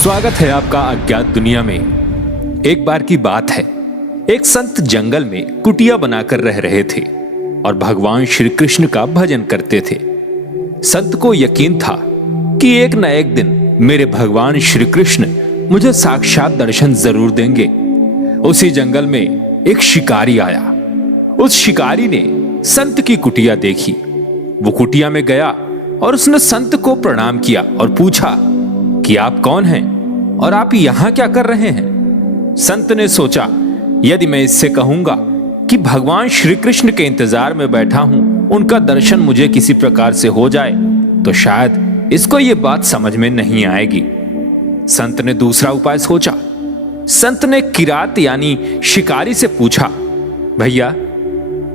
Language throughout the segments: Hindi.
स्वागत है आपका अज्ञात दुनिया में। एक बार की बात है, एक संत जंगल में कुटिया बनाकर रह रहे थे और भगवान श्री कृष्ण का भजन करते थे। संत को यकीन था कि एक न एक दिन मेरे भगवान श्री कृष्ण मुझे साक्षात दर्शन जरूर देंगे। उसी जंगल में एक शिकारी आया। उस शिकारी ने संत की कुटिया देखी। वो कुटिया में गया और उसने संत को प्रणाम किया और पूछा कि आप कौन हैं और आप यहां क्या कर रहे हैं। संत ने सोचा, यदि मैं इससे कहूंगा कि भगवान श्री कृष्ण के इंतजार में बैठा हूं, उनका दर्शन मुझे किसी प्रकार से हो जाए, तो शायद इसको ये बात समझ में नहीं आएगी। संत ने दूसरा उपाय सोचा। संत ने किरात यानी शिकारी से पूछा, भैया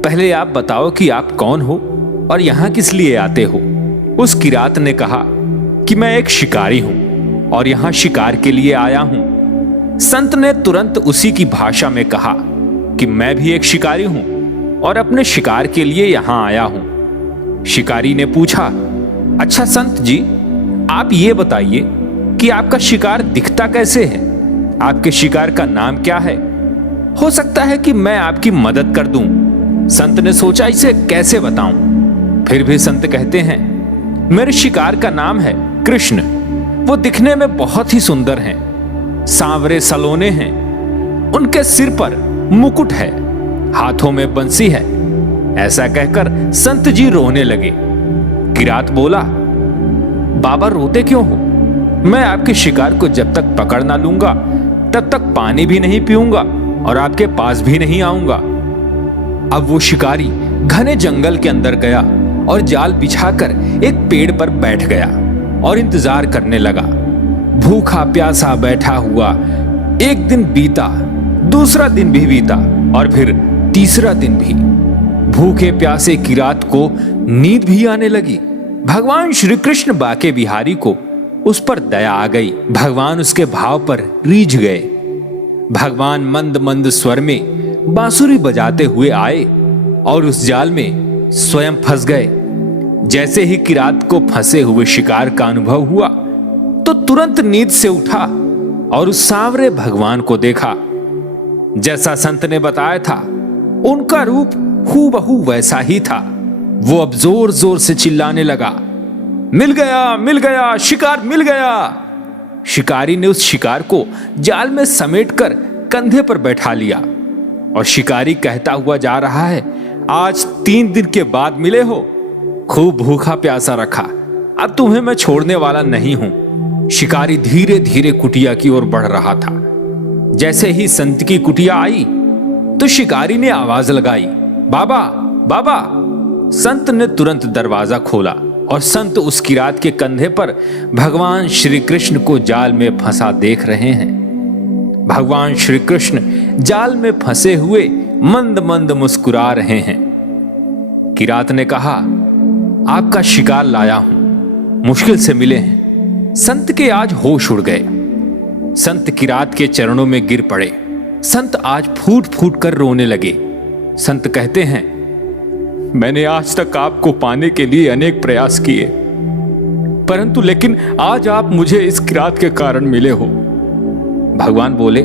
पहले आप बताओ कि आप कौन हो और यहां किस लिए आते हो। उस किरात ने कहा कि मैं एक शिकारी हूं और यहां शिकार के लिए आया हूं। संत ने तुरंत उसी की भाषा में कहा कि मैं भी एक शिकारी हूं और अपने शिकार के लिए यहां आया हूं। शिकारी ने पूछा, अच्छा संत जी, आप ये बताइए कि आपका शिकार दिखता कैसे है, आपके शिकार का नाम क्या है, हो सकता है कि मैं आपकी मदद कर दूं। संत ने सोचा, इसे कैसे बताऊं। फिर भी संत कहते हैं, मेरे शिकार का नाम है कृष्ण। वो दिखने में बहुत ही सुंदर हैं, सांवरे सलोने हैं, उनके सिर पर मुकुट है, हाथों में बंसी है। ऐसा कहकर संत जी रोने लगे। किरात बोला, बाबा रोते क्यों हो? मैं आपके शिकार को जब तक पकड़ ना लूंगा तब तक पानी भी नहीं पीऊंगा और आपके पास भी नहीं आऊंगा। अब वो शिकारी घने जंगल के अंदर गया और जाल बिछाकर एक पेड़ पर बैठ गया और इंतजार करने लगा। भूखा प्यासा बैठा हुआ एक दिन बीता, दूसरा दिन भी बीता और फिर तीसरा दिन भी। भूखे प्यासे किरात को नींद भी आने लगी। भगवान श्री कृष्ण बाके बिहारी को उस पर दया आ गई। भगवान उसके भाव पर रीझ गए। भगवान मंद मंद स्वर में बांसुरी बजाते हुए आए और उस जाल में स्वयं फंस गए। जैसे ही किरात को फंसे हुए शिकार का अनुभव हुआ तो तुरंत नींद से उठा और उस सांवरे भगवान को देखा। जैसा संत ने बताया था, उनका रूप हूबहू वैसा ही था। वो अब जोर जोर से चिल्लाने लगा, मिल गया, शिकार मिल गया। शिकारी ने उस शिकार को जाल में समेटकर कंधे पर बैठा लिया और शिकारी कहता हुआ जा रहा है, आज 3 दिन के बाद मिले हो, खूब भूखा प्यासा रखा, अब तुम्हें मैं छोड़ने वाला नहीं हूं। शिकारी धीरे धीरे कुटिया की ओर बढ़ रहा था। जैसे ही संत की कुटिया आई तो शिकारी ने आवाज लगाई, बाबा बाबा। संत ने तुरंत दरवाजा खोला और संत उस किरात के कंधे पर भगवान श्री कृष्ण को जाल में फंसा देख रहे हैं। भगवान श्री कृष्ण जाल में फंसे हुए मंद मंद मुस्कुरा रहे हैं। किरात ने कहा, आपका शिकार लाया हूं, मुश्किल से मिले हैं। संत के आज होश उड़ गए। संत किरात के चरणों में गिर पड़े। संत आज फूट फूट कर रोने लगे। संत कहते हैं, मैंने आज तक आपको पाने के लिए अनेक प्रयास किए, परंतु लेकिन आज आप मुझे इस किरात के कारण मिले हो। भगवान बोले,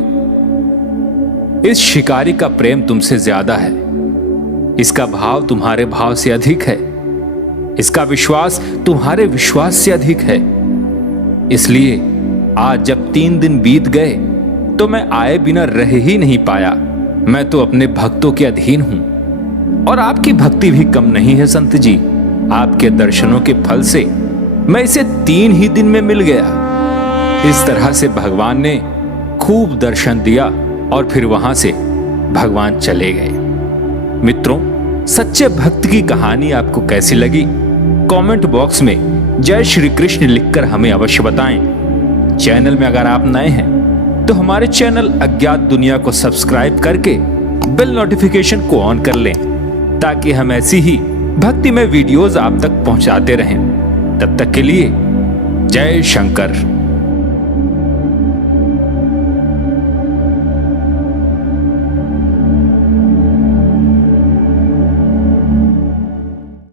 इस शिकारी का प्रेम तुमसे ज्यादा है, इसका भाव तुम्हारे भाव से अधिक है, इसका विश्वास तुम्हारे विश्वास से अधिक है। इसलिए आज जब 3 दिन बीत गए तो मैं आए बिना रह ही नहीं पाया। मैं तो अपने भक्तों के अधीन हूं और आपकी भक्ति भी कम नहीं है संत जी। आपके दर्शनों के फल से मैं इसे 3 ही दिन में मिल गया। इस तरह से भगवान ने खूब दर्शन दिया और फिर वहां से भगवान चले गए। मित्रों, सच्चे भक्त की कहानी आपको कैसी लगी? कमेंट बॉक्स में जय श्री कृष्ण लिखकर हमें अवश्य बताएं। चैनल में अगर आप नए हैं तो हमारे चैनल अज्ञात दुनिया को सब्सक्राइब करके बेल नोटिफिकेशन को ऑन कर लें, ताकि हम ऐसी ही भक्तिमय वीडियोस आप तक पहुंचाते रहें। तब तक के लिए जय शंकर।